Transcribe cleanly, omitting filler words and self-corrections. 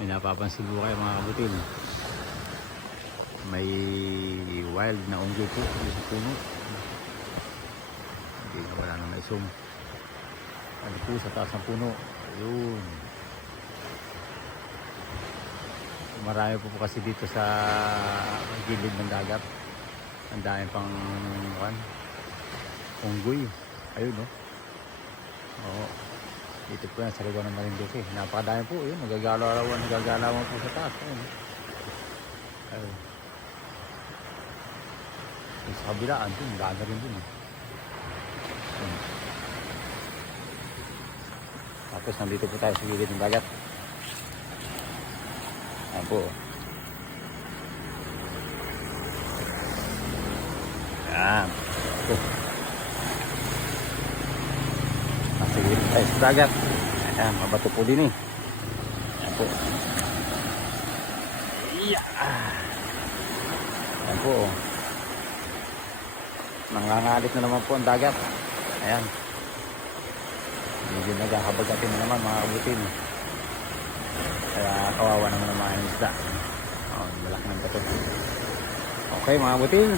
May napapansin po kayo mga kabutil. May wild na unggoy po sa puno. Hindi na wala nang naisum. Ano po sa taas ng puno. Ayun. Marami po kasi dito sa gilid ng dagat. Ang dami pang unggoy. Ayun no. Oo. Dito po yan sa lugar ng Marinduque. Napakadami po yun. Nagagalawan po sa taas. Ayun. Ayun. Yung sa kabilaan dun. Dami rin dun. Ayun. Tapos nandito po tayo sa gilid ng dagat. Ayan po. Ayan. Ito. Nasa gilid tayo sa dagat. Ayan, mabato po din eh. Ayan po. Ayan po. Nangangalit na naman po ang dagat. Ayan. Medyo nagkakabagatin na naman mga kabutin. Kaya kawawa naman ang mga isda. Oh, malaki ng bato. Okay mga kabutin.